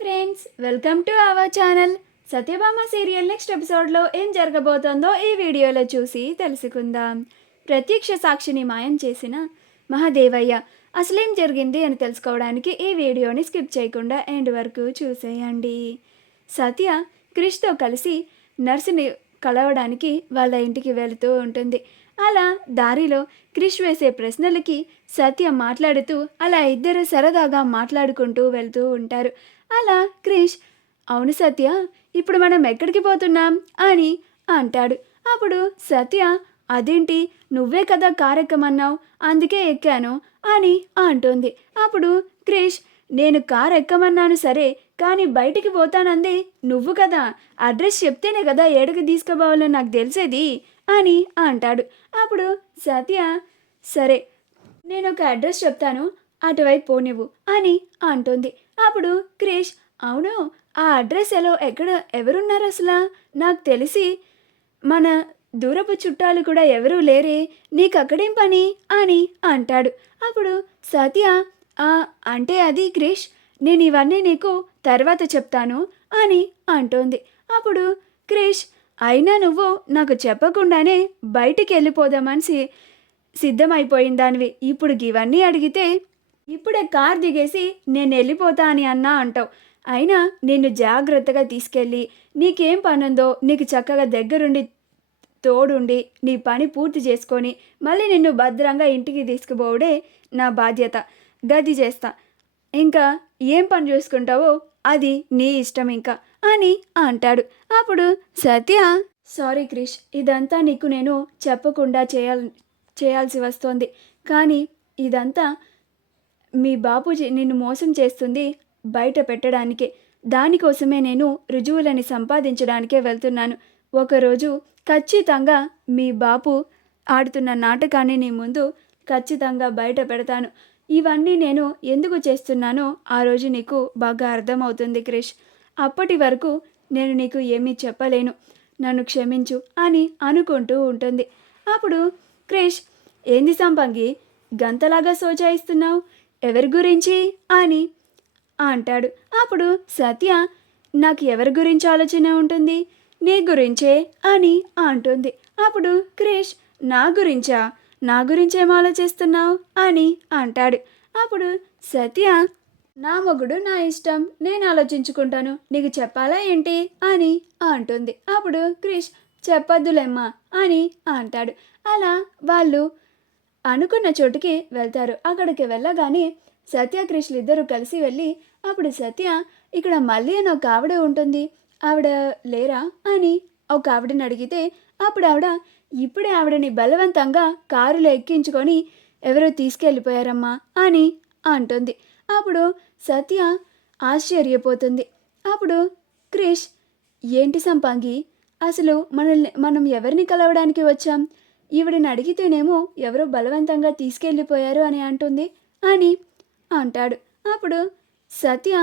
Friends, welcome to our channel. Satyabhama serial next ఎపిసోడ్లో ఏం జరగబోతోందో ఈ వీడియోలో చూసి తెలుసుకుందాం. ప్రత్యక్ష సాక్షిని మాయం చేసిన మహాదేవయ్య అసలేం జరిగింది అని తెలుసుకోవడానికి ఈ వీడియోని స్కిప్ చేయకుండా ఎండ్ వరకు చూసేయండి. సత్య క్రిష్తో కలిసి నర్సుని కలవడానికి వాళ్ళ ఇంటికి వెళుతూ ఉంటుంది. అలా దారిలో క్రిష్ వేసే ప్రశ్నలకి సత్య మాట్లాడుతూ అలా ఇద్దరు సరదాగా మాట్లాడుకుంటూ వెళ్తూ ఉంటారు. అలా క్రిష్, అవును సత్య, ఇప్పుడు మనం ఎక్కడికి పోతున్నాం అని అంటాడు. అప్పుడు సత్య, అదేంటి, నువ్వే కదా కారు ఎక్కమన్నావు, అందుకే ఎక్కాను అని అంటుంది. అప్పుడు క్రిష్, నేను కారు ఎక్కమన్నాను సరే, కానీ బయటికి పోతానంది నువ్వు కదా, అడ్రస్ చెప్తేనే కదా ఏడకి తీసుకుపోవాలో నాకు తెలిసేది అని అంటాడు. అప్పుడు సత్య, సరే నేను ఒక అడ్రస్ చెప్తాను, అటువైపు పోనివ్వు అని అంటుంది. అప్పుడు క్రిష్, అవును, ఆ అడ్రస్ ఎక్కడ ఎవరున్నారు అసలు, నాకు తెలిసి మన దూరపు చుట్టాలు కూడా ఎవరూ లేరే, నీకు అక్కడేం పని అని అంటాడు. అప్పుడు సత్య, అంటే అది క్రిష్, నేను ఇవన్నీ నీకు తర్వాత చెప్తాను అని అంటోంది. అప్పుడు క్రిష్, అయినా నువ్వు నాకు చెప్పకుండానే బయటికి వెళ్ళిపోదామని సిద్ధమైపోయిందానివి, ఇప్పుడు ఇవన్నీ అడిగితే ఇప్పుడే కార్ దిగేసి నేను వెళ్ళిపోతా అని అన్నా అంటావు. అయినా నిన్ను జాగ్రత్తగా తీసుకెళ్ళి నీకేం పనుందో నీకు చక్కగా దగ్గరుండి తోడుండి నీ పని పూర్తి చేసుకొని మళ్ళీ నిన్ను భద్రంగా ఇంటికి తీసుకుపోవడే నా బాధ్యత. గది చేస్తా, ఇంకా ఏం పని చూసుకుంటావో అది నీ ఇష్టం ఇంకా అని అంటాడు. అప్పుడు సత్య, సారీ క్రిష్, ఇదంతా నీకు నేను చెప్పకుండా చేయాల్సి వస్తోంది, కానీ ఇదంతా మీ బాపూజీ నిన్ను మోసం చేస్తుంది బయట పెట్టడానికే, దానికోసమే నేను రుజువులని సంపాదించడానికే వెళ్తున్నాను. ఒకరోజు ఖచ్చితంగా మీ బాపు ఆడుతున్న నాటకాన్ని నీ ముందు ఖచ్చితంగా బయట పెడతాను. ఇవన్నీ నేను ఎందుకు చేస్తున్నానో ఆ రోజు నీకు బాగా అర్థమవుతుంది క్రిష్. అప్పటి వరకు నేను నీకు ఏమీ చెప్పలేను, నన్ను క్షమించు అని అనుకుంటూ ఉంటుంది. అప్పుడు క్రిష్, ఏంది సంపంగి గంతలాగా సోచాయిస్తున్నావు, ఎవరి గురించి అని అంటాడు. అప్పుడు సత్య, నాకు ఎవరి గురించి ఆలోచన ఉంటుంది, నీ గురించే అని అంటుంది. అప్పుడు క్రిష్, నా గురించా, నా గురించేం ఆలోచిస్తున్నావు అని అంటాడు. అప్పుడు సత్య, నా మొగుడు నా ఇష్టం, నేను ఆలోచించుకుంటాను, నీకు చెప్పాలా ఏంటి అని అంటుంది. అప్పుడు క్రిష్, చెప్పొద్దులేమ్మా అని అంటాడు. అలా వాళ్ళు అనుకున్న చోటుకి వెళ్తారు. అక్కడికి వెళ్ళగానే సత్య క్రిష్లు ఇద్దరు కలిసి వెళ్ళి, అప్పుడు సత్య, ఇక్కడ మళ్ళీ అని ఒక ఆవిడ ఉంటుంది, ఆవిడ లేరా అని ఒక ఆవిడని అడిగితే, అప్పుడు ఆవిడ, ఇప్పుడే ఆవిడని బలవంతంగా కారులో ఎక్కించుకొని ఎవరో తీసుకెళ్ళిపోయారమ్మా అని అంటుంది. అప్పుడు సత్య ఆశ్చర్యపోతుంది. అప్పుడు క్రిష్, ఏంటి సంపాంగి, అసలు మనం ఎవరిని కలవడానికి వచ్చాం, ఈవిడని అడిగితేనేమో ఎవరో బలవంతంగా తీసుకెళ్ళిపోయారు అని అంటుంది అని అంటాడు. అప్పుడు సత్య,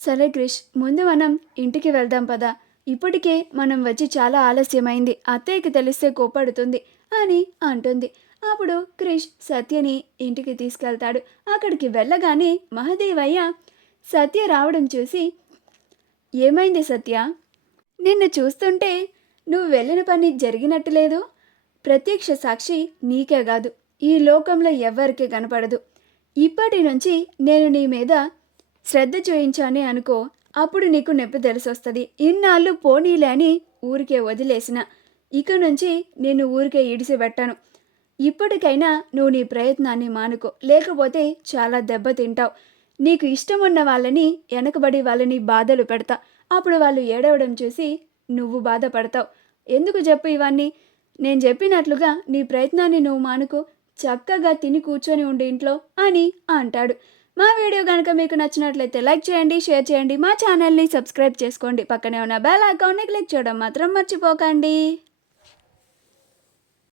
సరే క్రిష్, ముందు మనం ఇంటికి వెళ్దాం పదా, ఇప్పటికే మనం వచ్చి చాలా ఆలస్యమైంది, అత్తయ్యకి తెలిస్తే కోపడుతుంది అని అంటుంది. అప్పుడు క్రిష్ సత్యని ఇంటికి తీసుకెళ్తాడు. అక్కడికి వెళ్ళగానే మహాదేవయ్య సత్య రావడం చూసి, ఏమైంది సత్య, నిన్ను చూస్తుంటే నువ్వు వెళ్ళిన పని జరిగినట్టు లేదు, ప్రత్యక్ష సాక్షి నీకే కాదు ఈ లోకంలో ఎవ్వరికీ కనపడదు, ఇప్పటి నుంచి నేను నీ మీద శ్రద్ధ చూయించానే అనుకో, అప్పుడు నీకు నొప్పి తెలిసొస్తుంది, ఇన్నాళ్ళు పోనీలే అని ఊరికే వదిలేసిన, ఇక నుంచి నేను ఊరికే ఇడిసిపెట్టాను, ఇప్పటికైనా నువ్వు నీ ప్రయత్నాన్ని మానుకో, లేకపోతే చాలా దెబ్బతింటావు, నీకు ఇష్టం ఉన్న వాళ్ళని వెనకబడి వాళ్ళని బాధలు పెడతా, అప్పుడు వాళ్ళు ఏడవడం చూసి నువ్వు బాధపడతావు, ఎందుకు చెప్పు ఇవన్నీ, నేను చెప్పినట్లుగా నీ ప్రయత్నాన్ని నువ్వు మానుకో, చక్కగా తిని కూర్చొని ఉండి ఇంట్లో అని అంటాడు. మా వీడియో కనుక మీకు నచ్చినట్లయితే లైక్ చేయండి, షేర్ చేయండి, మా ఛానల్ని సబ్స్క్రైబ్ చేసుకోండి, పక్కనే ఉన్న బెల్ ఐకాన్ని క్లిక్ చేయడం మాత్రం మర్చిపోకండి.